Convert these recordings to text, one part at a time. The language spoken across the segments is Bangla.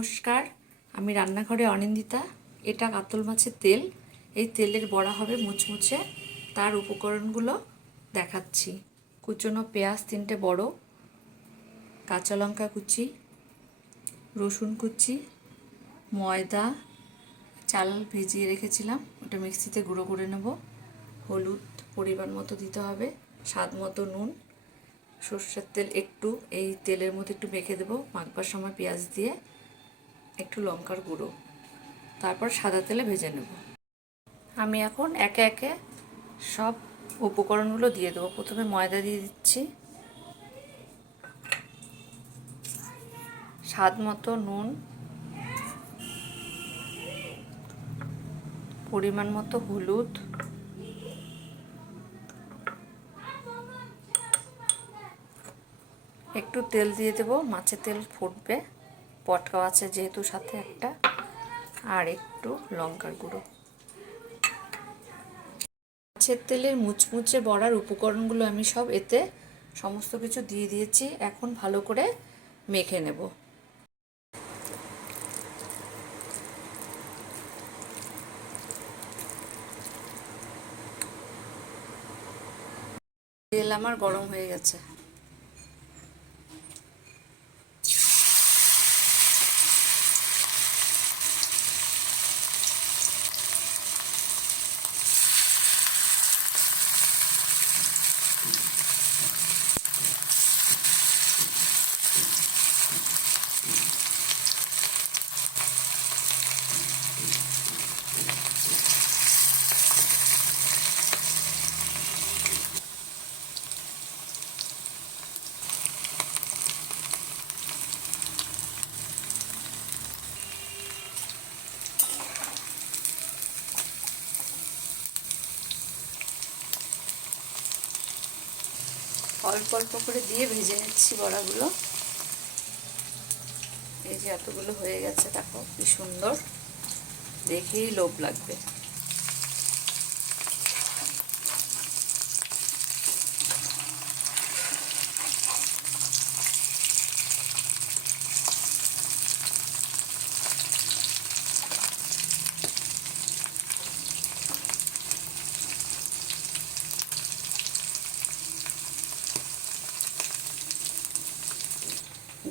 নমস্কার, আমি রান্নাঘরে অনিন্দিতা। এটা কাতল মাছের তেল। এই তেলের বড়া হবে মুচমুচে। তার উপকরণগুলো দেখাচ্ছি। কুচনো পেঁয়াজ 3টে বড়, কাঁচা লঙ্কা কুচি, রসুন কুচি, ময়দা, চাল ভিজিয়ে রেখেছিলাম, ওটা মিক্সিতে গুঁড়ো করে নেব। হলুদ পরিমাণ মতো দিতে হবে, স্বাদ মতো নুন, সর্ষের তেল একটু এই তেলের মধ্যে একটু মেখে দেবো মাখবার সময় পেঁয়াজ দিয়ে, একটু লঙ্কার গুঁড়ো, তারপর সাদা তেলে ভেজে নেব। আমি এখন একে একে সব উপকরণগুলো দিয়ে দেবো। প্রথমে ময়দা দিয়ে দিচ্ছি, স্বাদ মতো নুন, পরিমাণ মতো হলুদ, একটু তেল দিয়ে দেবো, মাছের তেল ফুটবে, পটকা আছে যেহেতু সাথে একটা, আর একটু লঙ্কার গুঁড়ো। মাছের তেলের মুচমুচে বড়ার উপকরণগুলো আমি সব এতে সমস্ত কিছু দিয়ে দিয়েছি। এখন ভালো করে মেখে নেব। তেল আমার গরম হয়ে গেছে। অল্প অল্প করে দিয়ে ভেজে নিচ্ছি বড়াগুলো। এই যে এতগুলো হয়ে গেছে, দেখো কি সুন্দর, দেখেই লোভ লাগবে।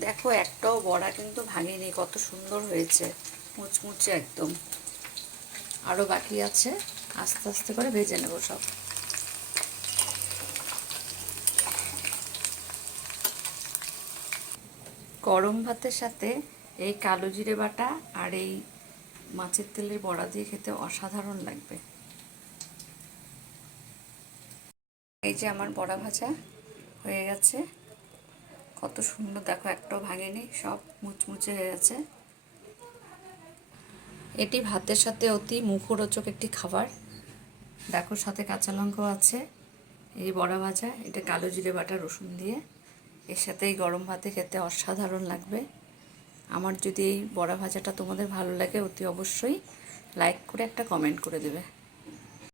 দেখো একটাও বড়া কিন্তু ভাঙেনি, কত সুন্দর হয়েছে, মুচমুচে একদম। আরও বাকি আছে, আস্তে আস্তে করে ভেজে নেব সব। গরম ভাতের সাথে এই কালো জিরে বাটা আর এই মাছের তেলের বড়া দিয়ে খেতে অসাধারণ লাগবে। এই যে আমার বড়া ভাজা হয়ে গেছে, কত সুন্দর, দেখো একটাও ভাঙেনি, সব মুচমুচে হয়ে গেছে। এটি ভাতের সাথে অতি মুখরোচক একটি খাবার। দেখো সাথে কাঁচা লঙ্কাও আছে। এই বড়া ভাজা, এটা কালো জিরে বাটা রসুন দিয়ে, এর সাথে এই গরম ভাতে খেতে অসাধারণ লাগবে। আমার যদি এই বড়া ভাজাটা তোমাদের ভালো লাগে, অতি অবশ্যই লাইক করে একটা কমেন্ট করে দেবে।